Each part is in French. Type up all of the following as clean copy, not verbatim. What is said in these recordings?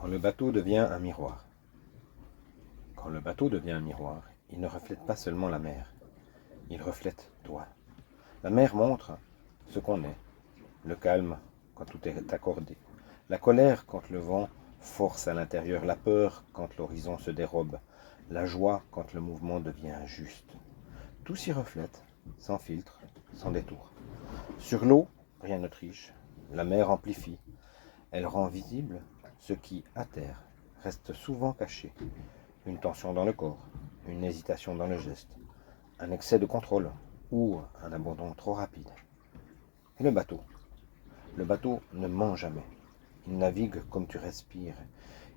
Quand le bateau devient un miroir. Quand le bateau devient un miroir, il ne reflète pas seulement la mer, il reflète toi. La mer montre ce qu'on est, le calme quand tout est accordé, la colère quand le vent force à l'intérieur, la peur quand l'horizon se dérobe, la joie quand le mouvement devient juste. Tout s'y reflète, sans filtre, sans détour. Sur l'eau, rien ne triche, la mer amplifie, elle rend visible ce qui, à terre, reste souvent caché. Une tension dans le corps, une hésitation dans le geste, un excès de contrôle ou un abandon trop rapide. Et le bateau? Le bateau ne ment jamais. Il navigue comme tu respires.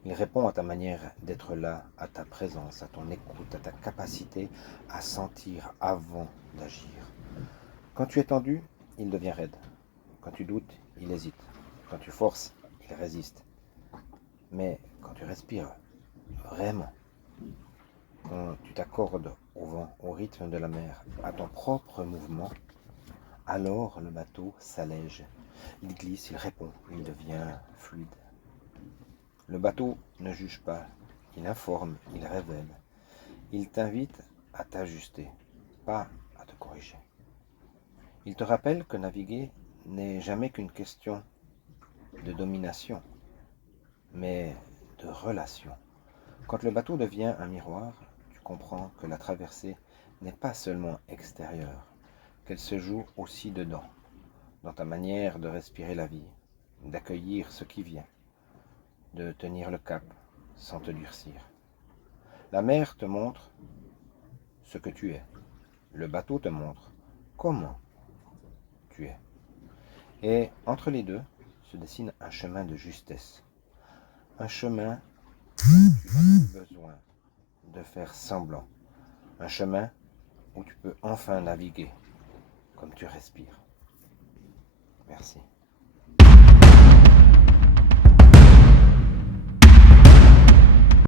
Il répond à ta manière d'être là, à ta présence, à ton écoute, à ta capacité à sentir avant d'agir. Quand tu es tendu, il devient raide. Quand tu doutes, il hésite. Quand tu forces, il résiste. Mais quand tu respires vraiment, quand tu t'accordes au vent, au rythme de la mer, à ton propre mouvement, alors le bateau s'allège. Il glisse, il répond, il devient fluide. Le bateau ne juge pas, il informe, il révèle. Il t'invite à t'ajuster, pas à te corriger. Il te rappelle que naviguer n'est jamais qu'une question de domination, mais de relation. Quand le bateau devient un miroir, tu comprends que la traversée n'est pas seulement extérieure, qu'elle se joue aussi dedans, dans ta manière de respirer la vie, d'accueillir ce qui vient, de tenir le cap sans te durcir. La mer te montre ce que tu es, le bateau te montre comment tu es. Et entre les deux se dessine un chemin de justesse, un chemin où tu n'as plus besoin de faire semblant, un chemin où tu peux enfin naviguer comme tu respires. Merci.